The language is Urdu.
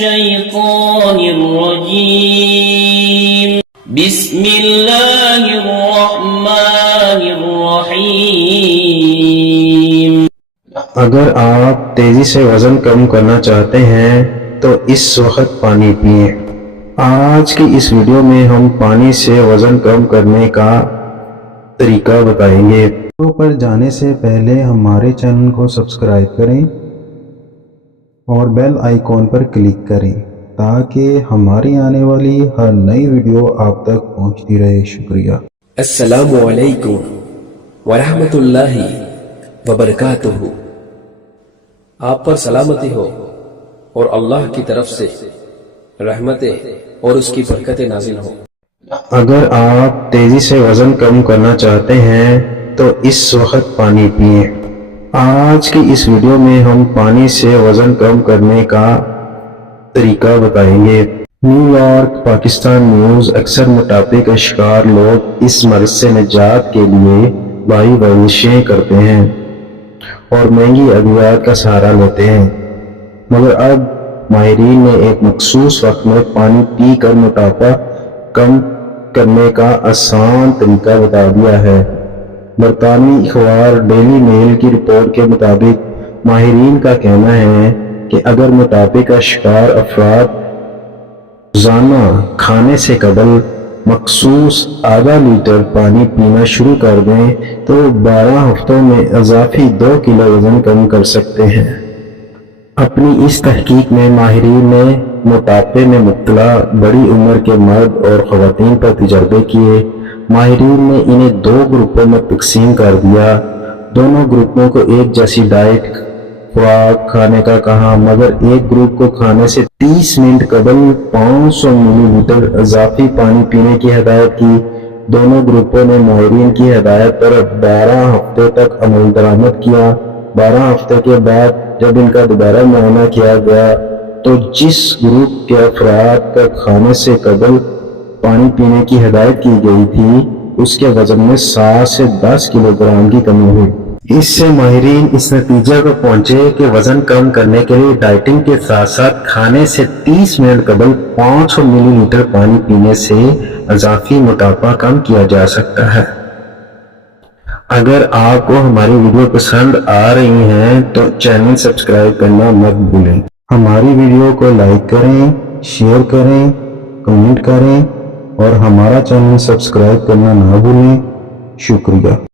الشيطان الرجيم بسم الله الرحمن الرحيم۔ اگر آپ تیزی سے وزن کم کرنا چاہتے ہیں تو اس وقت پانی پئیں۔ آج کی اس ویڈیو میں ہم پانی سے وزن کم کرنے کا طریقہ بتائیں گے۔ ویڈیو پر جانے سے پہلے ہمارے چینل کو سبسکرائب کریں اور بیل آئیکن پر کلک کریں تاکہ ہماری آنے والی ہر نئی ویڈیو آپ تک پہنچتی رہے۔ شکریہ۔ السلام علیکم ورحمۃ اللہ وبرکاتہ۔ آپ پر سلامتی ہو اور اللہ کی طرف سے رحمتیں اور اس کی برکتیں نازل ہو۔ اگر آپ تیزی سے وزن کم کرنا چاہتے ہیں تو اس وقت پانی پئیں۔ آج کی اس ویڈیو میں ہم پانی سے وزن کم کرنے کا طریقہ بتائیں گے۔ نیو یارک پاکستان نیوز اکثر موٹاپے کا شکار لوگ اس مرض سے نجات کے لیے بھاری ورزشیں کرتے ہیں اور مہنگی ادویات کا سہارا لیتے ہیں، مگر اب ماہرین نے ایک مخصوص وقت میں پانی پی کر موٹاپا کم کرنے کا آسان طریقہ بتا دیا ہے۔ برطانوی اخبار ڈیلی میل کی رپورٹ کے مطابق ماہرین کا کہنا ہے کہ اگر موٹاپے کا شکار افراد روزانہ کھانے سے قبل مخصوص آدھا لیٹر پانی پینا شروع کر دیں تو 12 ہفتوں میں اضافی 2 کلو وزن کم کر سکتے ہیں۔ اپنی اس تحقیق میں ماہرین نے موٹاپے میں مبتلا بڑی عمر کے مرد اور خواتین پر تجربے کیے۔ ماہرین نے انہیں 2 گروپوں میں تقسیم کر دیا۔ دونوں گروپوں کو ایک جیسی ڈائٹ خوراک کھانے کا کہا، مگر ایک گروپ کو کھانے سے 30 منٹ قبل 500 ملی لیٹر اضافی پانی پینے کی ہدایت کی۔ دونوں گروپوں نے ماہرین کی ہدایت پر 12 ہفتے تک عمل درآمد کیا۔ 12 ہفتے کے بعد جب ان کا دوبارہ معائنہ کیا گیا تو جس گروپ کے افراد کا کھانے سے قبل پانی پینے کی ہدایت کی گئی تھی اس کے وزن میں 7 سے 10 کلو گرام کی کمی ہوئی۔ اس سے ماہرین اس نتیجے کو پہنچے کہ وزن کم کرنے کے لیے ڈائٹنگ کے ساتھ ساتھ کھانے سے 30 منٹ قبل 500 ملی لیٹر پانی پینے سے اضافی موٹاپا کم کیا جا سکتا ہے۔ اگر آپ کو ہماری ویڈیو پسند آ رہی ہیں تو چینل سبسکرائب کرنا مت بھولیں۔ ہماری ویڈیو کو لائک کریں، شیئر کریں، کمنٹ کریں اور ہمارا چینل سبسکرائب کرنا نہ بھولیں۔ شکریہ۔